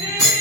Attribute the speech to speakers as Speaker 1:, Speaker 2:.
Speaker 1: baby.